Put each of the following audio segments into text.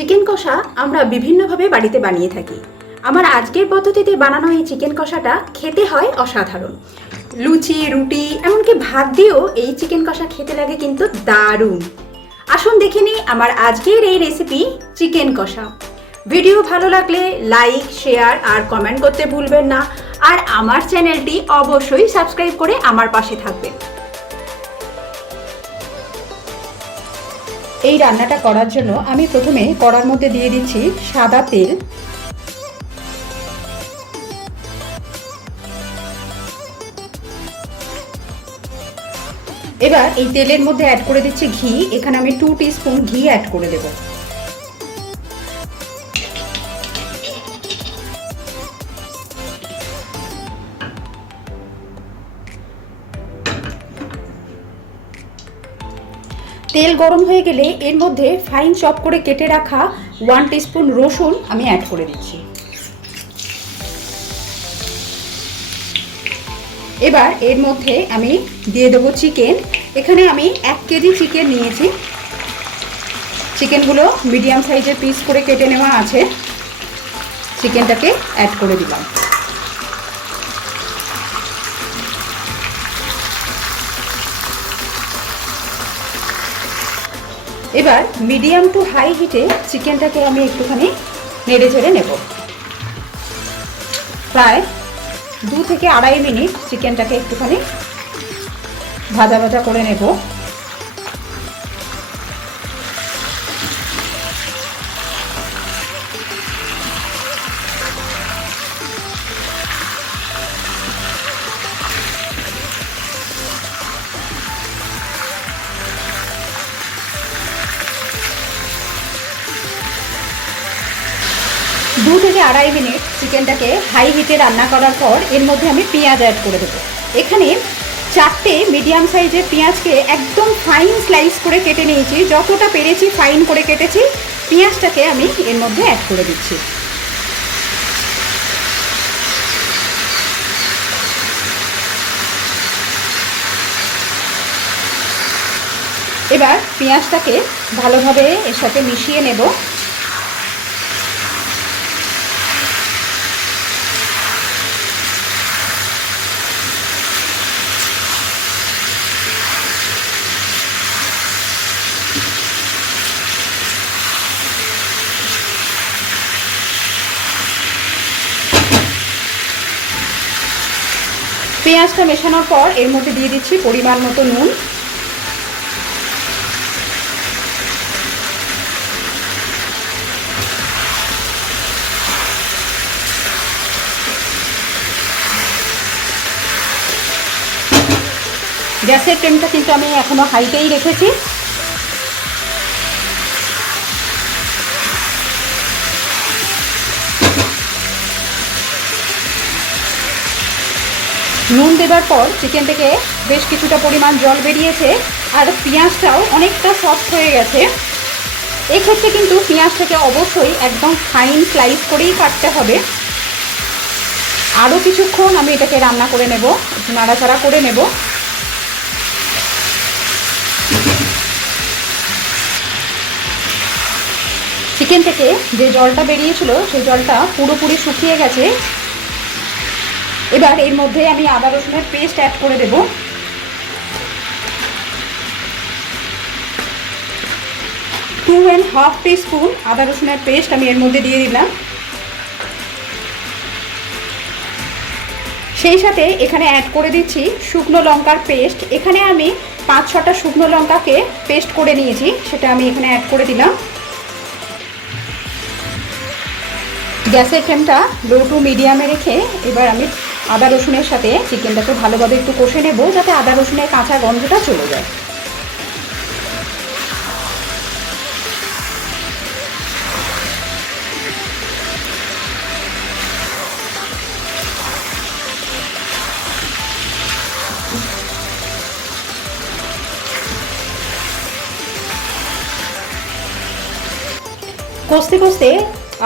Chicken কষা আমরা বিভিন্নভাবে বাড়িতে বানিয়ে থাকি। আমার আজকের পদ্ধতিতে বানানো এই চিকেন কষাটা খেতে হয় অসাধারণ। লুচি, রুটি, এমনকি ভাত দিয়েও এই চিকেন কষা খেতে লাগে কিন্তু দারুণ। আসুন দেখে নিই আমার আজকের এই রেসিপি চিকেন কষা। ভিডিও ভালো লাগলে লাইক, শেয়ার আর কমেন্ট করতে ভুলবেন না। আর আমার চ্যানেলটি অবশ্যই সাবস্ক্রাইব করে আমার পাশে থাকবেন। এই রান্নাটা করার জন্য আমি প্রথমে কড়ার মধ্যে দিয়ে দিচ্ছি সাদা তেল। এবার এই তেলের মধ্যে অ্যাড করে দিচ্ছি ঘি। এখানে আমি টু স্পুন ঘি অ্যাড করে দেব। তেল গরম হয়ে গেলে এর মধ্যে ফাইন চপ করে কেটে রাখা ওয়ান টিস্পুন রসুন আমি অ্যাড করে দিচ্ছি। এবার এর মধ্যে আমি দিয়ে দেবো চিকেন এখানে আমি এক কেজি চিকেন নিয়েছি। চিকেনগুলো মিডিয়াম সাইজের পিস করে কেটে নেওয়া আছে। চিকেনটাকে অ্যাড করে দিলাম। এবার মিডিয়াম টু হাই হিটে চিকেনটাকে আমি একটুখানি নেড়ে ঝেড়ে নেব। প্রায় দু থেকে আড়াই মিনিট চিকেনটাকে একটুখানি ভাজা ভাজা করে নেব। আড়াই মিনিট চিকেনটাকে হাই হিটে রান্না করার পর এর মধ্যে আমি পেঁয়াজ অ্যাড করে দেবো। এখানে চারটে মিডিয়াম সাইজের পেঁয়াজকে একদম ফাইন স্লাইস করে কেটে নিয়েছি। যতটা পেরেছি ফাইন করে কেটেছি, পেঁয়াজটাকে আমি এর মধ্যে অ্যাড করে দিচ্ছি। এবার পেঁয়াজটাকে ভালোভাবে এর সাথে মিশিয়ে নেব। পেঁয়াজটা মেশানোর পর এর মধ্যে দিয়ে দিচ্ছি পরিমাণ মতো নুন। গ্যাসের ফ্লেমটা কিন্তু আমি এখনও হাইতেই রেখেছি। নুন দেবার পর চিকেন থেকে বেশ কিছুটা পরিমাণ জল বেরিয়েছে, আর পেঁয়াজটাও অনেকটা সফট হয়ে গেছে। এক্ষেত্রে কিন্তু পেঁয়াজটাকে অবশ্যই একদম ফাইন স্লাইস করেই কাটতে হবে। আরও কিছুক্ষণ আমি এটাকে রান্না করে নেব, একটু নাড়াচাড়া করে নেব। চিকেন থেকে যে জলটা বেরিয়েছিল, সেই জলটা পুরোপুরি শুকিয়ে গেছে। এবার এর মধ্যে আমি আদা রসুনের পেস্ট অ্যাড করে দেব। টু অ্যান্ড হাফ স্পুন আদা রসুনের পেস্ট আমি এর মধ্যে দিয়ে দিলাম। সেই সাথে এখানে অ্যাড করে দিচ্ছি শুকনো লঙ্কার পেস্ট এখানে আমি পাঁচ ছটা শুকনো লঙ্কাকে পেস্ট করে নিয়েছি, সেটা আমি এখানে অ্যাড করে দিলাম। গ্যাসের ফ্লেমটা লো টু মিডিয়ামে রেখে এবার আমি আদা রসুনের সাথে চিকেনটাকে ভালোভাবে একটু কষে নেব যাতে আদা রসুনের কাঁচা গন্ধটা চলে যায়। কষতে কষতে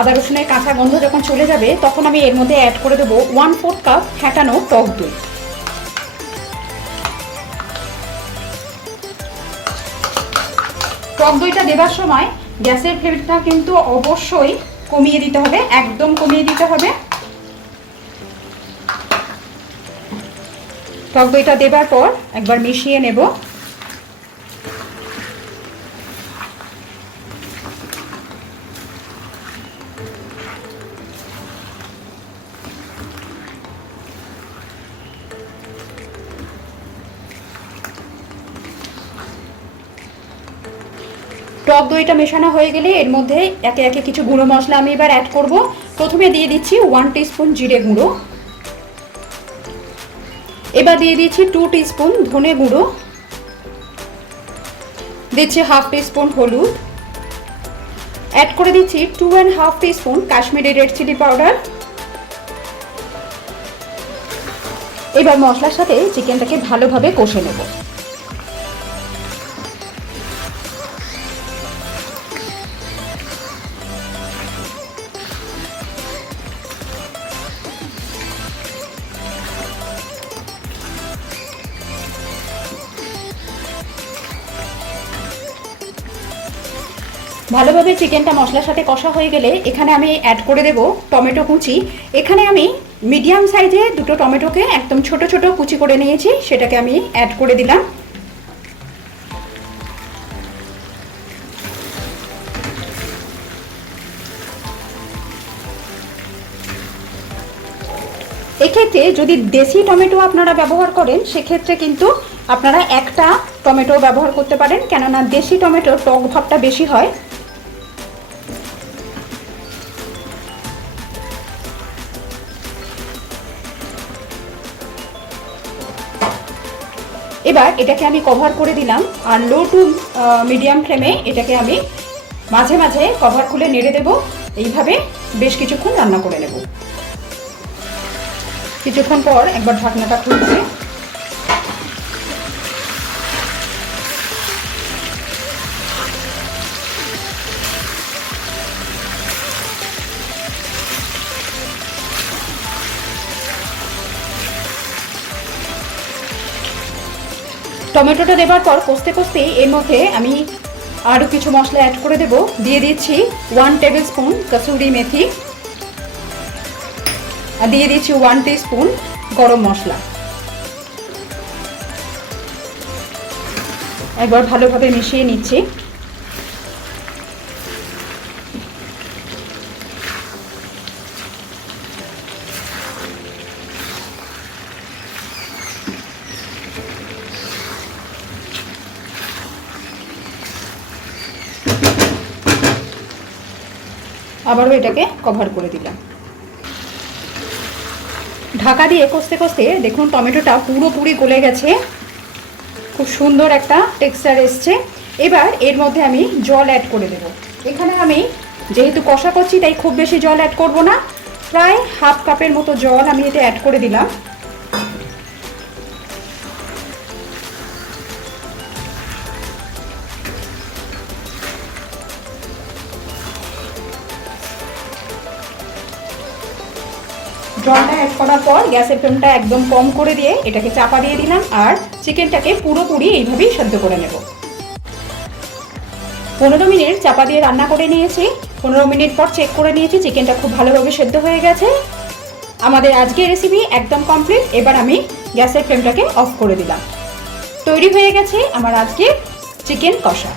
আদা রসুনের কাঁচা গন্ধ যখন চলে যাবে, তখন আমি এর মধ্যে অ্যাড করে দেবো ওয়ান ফোর্থ কাপ ফ্যাটানো টক দই। টক দইটা দেবার সময় গ্যাসের ফ্লেমটা কিন্তু অবশ্যই কমিয়ে দিতে হবে, একদম কমিয়ে দিতে হবে। টক দইটা দেবার পর একবার মিশিয়ে নেব। টক দইটা মেশানো হয়ে গেলে এর মধ্যে একে একে কিছু গুঁড়ো মশলা আমি এবার অ্যাড করব। প্রথমে দিয়ে দিচ্ছি ওয়ান স্পুন জিরে গুঁড়ো। এবার দিয়ে দিচ্ছি টু স্পুন ধনে গুঁড়ো। দিচ্ছি হাফ স্পুন হলুদ। অ্যাড করে দিচ্ছি two and half spoon Kashmiri red chilli powder এবার মশলার সাথে চিকেনটাকে ভালোভাবে কষে নেব। ভালোভাবে চিকেনটা মশলার সাথে কষা হয়ে গেলে এখানে আমি অ্যাড করে দেব টমেটো কুচি। এখানে আমি মিডিয়াম সাইজে দুটো টমেটোকে একদম ছোট ছোট কুচি করে নিয়েছি, সেটাকে আমি অ্যাড করে দিলাম। এক্ষেত্রে যদি দেশি টমেটো আপনারা ব্যবহার করেন, সেক্ষেত্রে কিন্তু আপনারা একটা টমেটো ব্যবহার করতে পারেন, কেননা দেশি টমেটোর টক ভাবটা বেশি হয়। এবার এটাকে আমি কভার করে দিলাম আর লো টু মিডিয়াম ফ্লেমে এটাকে আমি মাঝে মাঝে কভার খুলে নেড়ে দেব। এইভাবে বেশ কিছুক্ষণ রান্না করে নেব। কিছুক্ষণ পর একবার ঢাকনাটা খুলছি। টমেটোটা দেবার পর কষতে কষতে এর মধ্যে আমি আরও কিছু মশলা অ্যাড করে দেব। দিয়ে দিচ্ছি one tablespoon kasuri methi. আর দিয়ে দিচ্ছি ওয়ান স্পুন গরম মশলা। একবার ভালোভাবে মিশিয়ে নিচ্ছি। আবারও এটাকে কভার করে দিলাম। ঢাকা দিয়ে কষতে কষতে দেখুন টমেটোটা পুরোপুরি গলে গেছে। খুব সুন্দর একটা টেক্সচার এসছে। এবার এর মধ্যে আমি জল অ্যাড করে দেব। এখানে আমি যেহেতু কষা করছি, তাই খুব বেশি জল অ্যাড করব না। প্রায় হাফ কাপের মতো জল আমি এতে অ্যাড করে দিলাম। জলটা অ্যাড করার পর গ্যাসের ফ্লেমটা একদম কম করে দিয়ে এটাকে চাপা দিয়ে দিলাম আর চিকেনটাকে পুরোপুরি এইভাবেই সেদ্ধ করে নেব। পনেরো মিনিট চাপা দিয়ে রান্না করে নিয়েছি। পনেরো মিনিট পর চেক করে নিয়েছি চিকেনটা খুব ভালোভাবে সেদ্ধ হয়ে গেছে। আমাদের আজকের রেসিপি একদম কমপ্লিট এবার আমি গ্যাসের ফ্লেমটাকে অফ করে দিলাম। তৈরি হয়ে গেছে আমার আজকে চিকেন কষা।